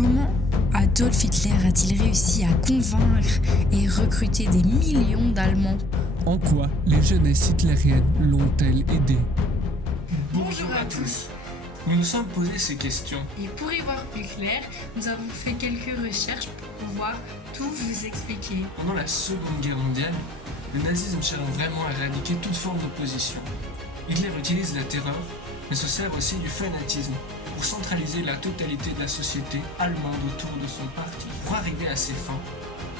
Comment Adolf Hitler a-t-il réussi à convaincre et recruter des millions d'Allemands? En quoi les jeunesses hitlériennes l'ont-elles aidé? Bonjour à tous. Nous nous sommes posé ces questions. Et pour y voir plus clair, nous avons fait quelques recherches pour pouvoir tout vous expliquer. Pendant la Seconde Guerre mondiale, le nazisme cherche vraiment à éradiquer toute forme d'opposition. Hitler utilise la terreur, mais se sert aussi du fanatisme pour centraliser la totalité de la société allemande autour de son parti. Pour arriver à ses fins,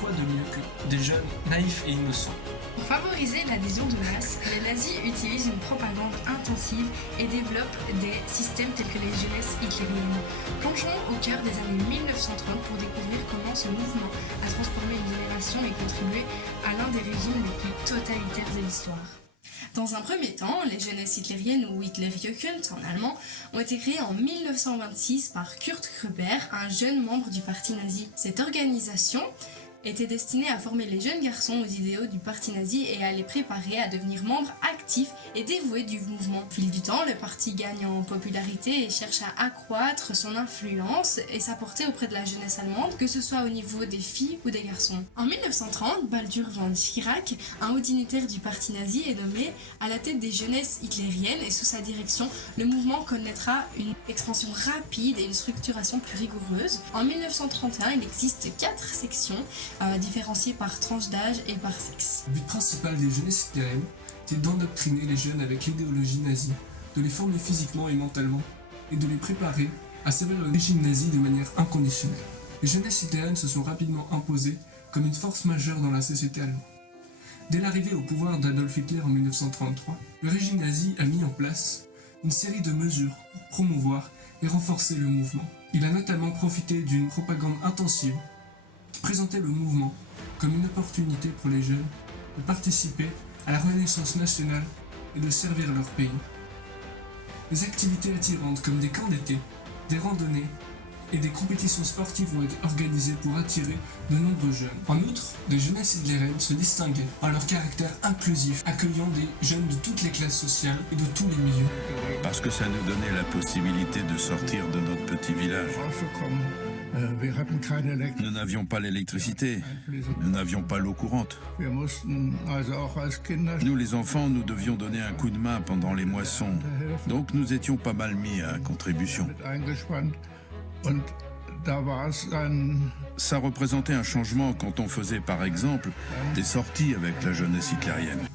quoi de mieux que des jeunes naïfs et innocents? Pour favoriser l'adhésion de masse, les nazis utilisent une propagande intensive et développent des systèmes tels que les jeunesses hitlériennes. Plongeons au cœur des années 1930 pour découvrir comment ce mouvement a transformé une génération et contribué à l'un des régimes les plus totalitaires de l'histoire. Dans un premier temps, les jeunesses hitlériennes ou Hitlerjugend en allemand ont été créées en 1926 par Kurt Gruber, un jeune membre du parti nazi. Cette organisation était destinée à former les jeunes garçons aux idéaux du parti nazi et à les préparer à devenir membres actifs et dévoués du mouvement. Au fil du temps, le parti gagne en popularité et cherche à accroître son influence et sa portée auprès de la jeunesse allemande, que ce soit au niveau des filles ou des garçons. En 1930, Baldur von Schirach, un haut dignitaire du parti nazi, est nommé à la tête des jeunesses hitlériennes et sous sa direction, le mouvement connaîtra une expansion rapide et une structuration plus rigoureuse. En 1931, il existe 4 sections différenciés par tranche d'âge et par sexe. Le but principal des jeunesses hitlériennes était d'endoctriner les jeunes avec l'idéologie nazie, de les former physiquement et mentalement, et de les préparer à servir le régime nazi de manière inconditionnelle. Les jeunesses hitlériennes se sont rapidement imposées comme une force majeure dans la société allemande. Dès l'arrivée au pouvoir d'Adolf Hitler en 1933, le régime nazi a mis en place une série de mesures pour promouvoir et renforcer le mouvement. Il a notamment profité d'une propagande intensive qui présentait le mouvement comme une opportunité pour les jeunes de participer à la renaissance nationale et de servir leur pays. Des activités attirantes comme des camps d'été, des randonnées et des compétitions sportives vont être organisées pour attirer de nombreux jeunes. En outre, les jeunesses hitlériennes se distinguaient par leur caractère inclusif, accueillant des jeunes de toutes les classes sociales et de tous les milieux. Parce que ça nous donnait la possibilité de sortir de notre petit village. Nous n'avions pas l'électricité, nous n'avions pas l'eau courante. Nous, les enfants, nous devions donner un coup de main pendant les moissons, donc nous étions pas mal mis à contribution. Ça représentait un changement quand on faisait, par exemple, des sorties avec la jeunesse hitlérienne.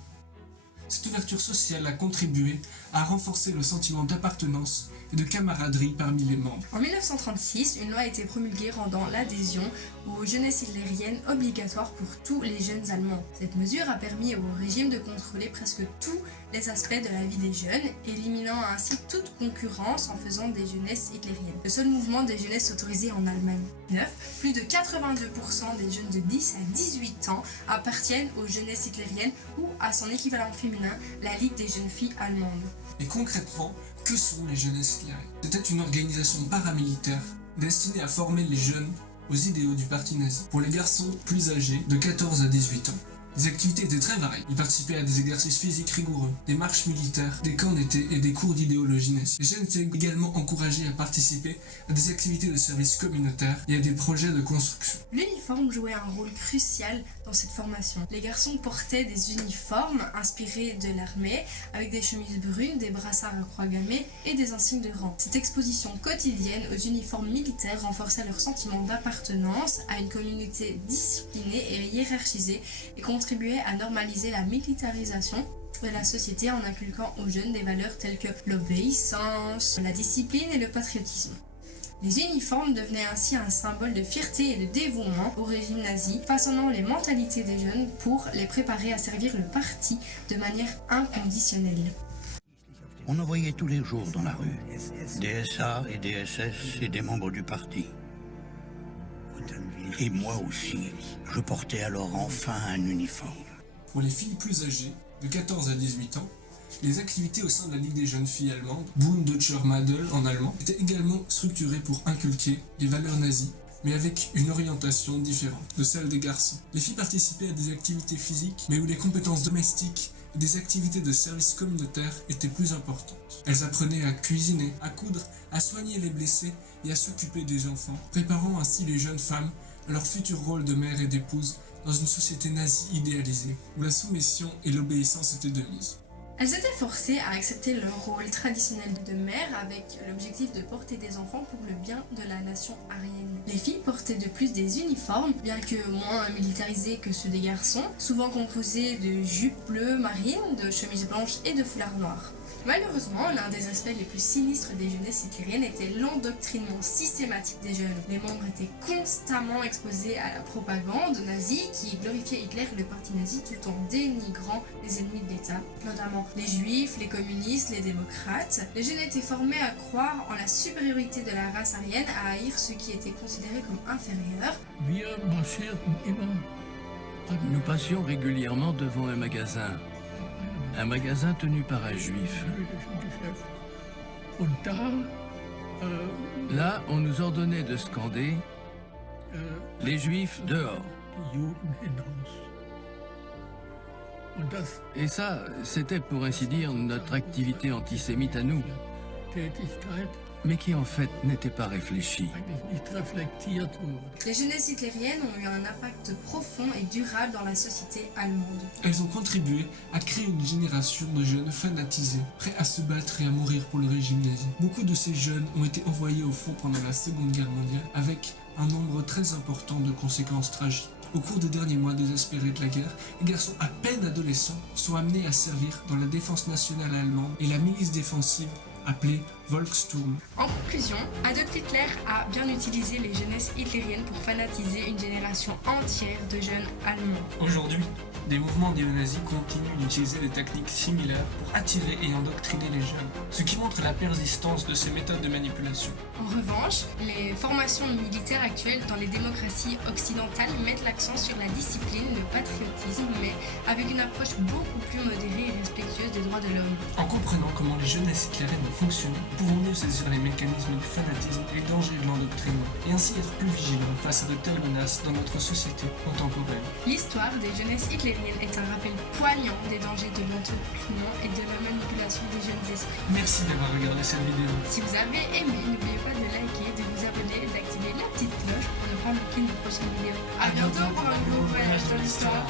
Cette ouverture sociale a contribué à renforcer le sentiment d'appartenance et de camaraderie parmi les membres. En 1936, une loi a été promulguée rendant l'adhésion aux jeunesses hitlériennes obligatoire pour tous les jeunes Allemands. Cette mesure a permis au régime de contrôler presque tous les aspects de la vie des jeunes, éliminant ainsi toute concurrence en faisant des jeunesses hitlériennes. Le seul mouvement des jeunesses autorisé en Allemagne. 9. Plus de 82% des jeunes de 10 à 18 ans appartiennent aux jeunesses hitlériennes ou à son équivalent féminin, la Ligue des jeunes filles allemandes. Et concrètement, que sont les jeunesses hitlériennes? C'était une organisation paramilitaire destinée à former les jeunes aux idéaux du parti nazi. Pour les garçons plus âgés, de 14 à 18 ans. Les activités étaient très variées. Ils participaient à des exercices physiques rigoureux, des marches militaires, des camps d'été et des cours d'idéologie nazie. Les jeunes étaient également encouragés à participer à des activités de service communautaire et à des projets de construction. L'uniforme jouait un rôle crucial dans cette formation. Les garçons portaient des uniformes inspirés de l'armée, avec des chemises brunes, des brassards à croix gammée et des insignes de rang. Cette exposition quotidienne aux uniformes militaires renforçait leur sentiment d'appartenance à une communauté disciplinée et hiérarchisée et contribuait à normaliser la militarisation de la société en inculquant aux jeunes des valeurs telles que l'obéissance, la discipline et le patriotisme. Les uniformes devenaient ainsi un symbole de fierté et de dévouement au régime nazi, façonnant les mentalités des jeunes pour les préparer à servir le parti de manière inconditionnelle. On en voyait tous les jours dans la rue, des SA et des SS et des membres du parti. Et moi aussi, je portais alors enfin un uniforme. Pour les filles plus âgées, de 14 à 18 ans, les activités au sein de la Ligue des jeunes filles allemandes, Bund Deutscher Mädel en allemand, étaient également structurées pour inculquer les valeurs nazies, mais avec une orientation différente de celle des garçons. Les filles participaient à des activités physiques, mais où les compétences domestiques et des activités de service communautaire étaient plus importantes. Elles apprenaient à cuisiner, à coudre, à soigner les blessés et à s'occuper des enfants, préparant ainsi les jeunes femmes à leur futur rôle de mère et d'épouse dans une société nazie idéalisée, où la soumission et l'obéissance étaient de mise. Elles étaient forcées à accepter leur rôle traditionnel de mère avec l'objectif de porter des enfants pour le bien de la nation aryenne. Les filles portaient de plus des uniformes, bien que moins militarisés que ceux des garçons, souvent composés de jupes bleues marines, de chemises blanches et de foulards noirs. Malheureusement, l'un des aspects les plus sinistres des jeunesses hitlériennes était l'endoctrinement systématique des jeunes. Les membres étaient constamment exposés à la propagande nazie qui glorifiait Hitler et le parti nazi tout en dénigrant les ennemis de l'État, notamment les juifs, les communistes, les démocrates. Les jeunes étaient formés à croire en la supériorité de la race aryenne, à haïr ceux qui étaient considérés comme inférieurs. Nous passions régulièrement devant un magasin tenu par un juif. Là, on nous ordonnait de scander « Les juifs dehors ». Et ça, c'était pour ainsi dire notre activité antisémite à nous, mais qui en fait n'était pas réfléchie. Les jeunesses hitlériennes ont eu un impact profond et durable dans la société allemande. Elles ont contribué à créer une génération de jeunes fanatisés, prêts à se battre et à mourir pour le régime nazi. Beaucoup de ces jeunes ont été envoyés au front pendant la Seconde Guerre mondiale, avec un nombre très important de conséquences tragiques. Au cours des derniers mois désespérés de la guerre, les garçons à peine adolescents sont amenés à servir dans la défense nationale allemande et la milice défensive appelée Volkssturm. En conclusion, Adolf Hitler a bien utilisé les jeunesses hitlériennes pour fanatiser une génération entière de jeunes allemands. Aujourd'hui, des mouvements néo-nazis continuent d'utiliser des techniques similaires pour attirer et endoctriner les jeunes, ce qui montre la persistance de ces méthodes de manipulation. En revanche, les formations militaires actuelles dans les démocraties occidentales mettent l'accent sur la discipline, le patriotisme, mais avec une approche beaucoup plus modérée et respectueuse des droits de l'homme. En comprenant comment les jeunesses hitlériennes fonctionnent, nous pouvons mieux saisir les mécanismes du fanatisme et les dangers de l'endoctrinement, et ainsi être plus vigilants face à de telles menaces dans notre société contemporaine. L'histoire des jeunesses hitlériennes est un rappel poignant des dangers de l'endoctrinement et de la manipulation des jeunes esprits. Merci d'avoir regardé cette vidéo. Si vous avez aimé, n'oubliez pas de liker, de vous abonner et d'activer la petite cloche pour ne pas manquer nos prochaines vidéos. A bientôt pour un nouveau voyage dans l'histoire.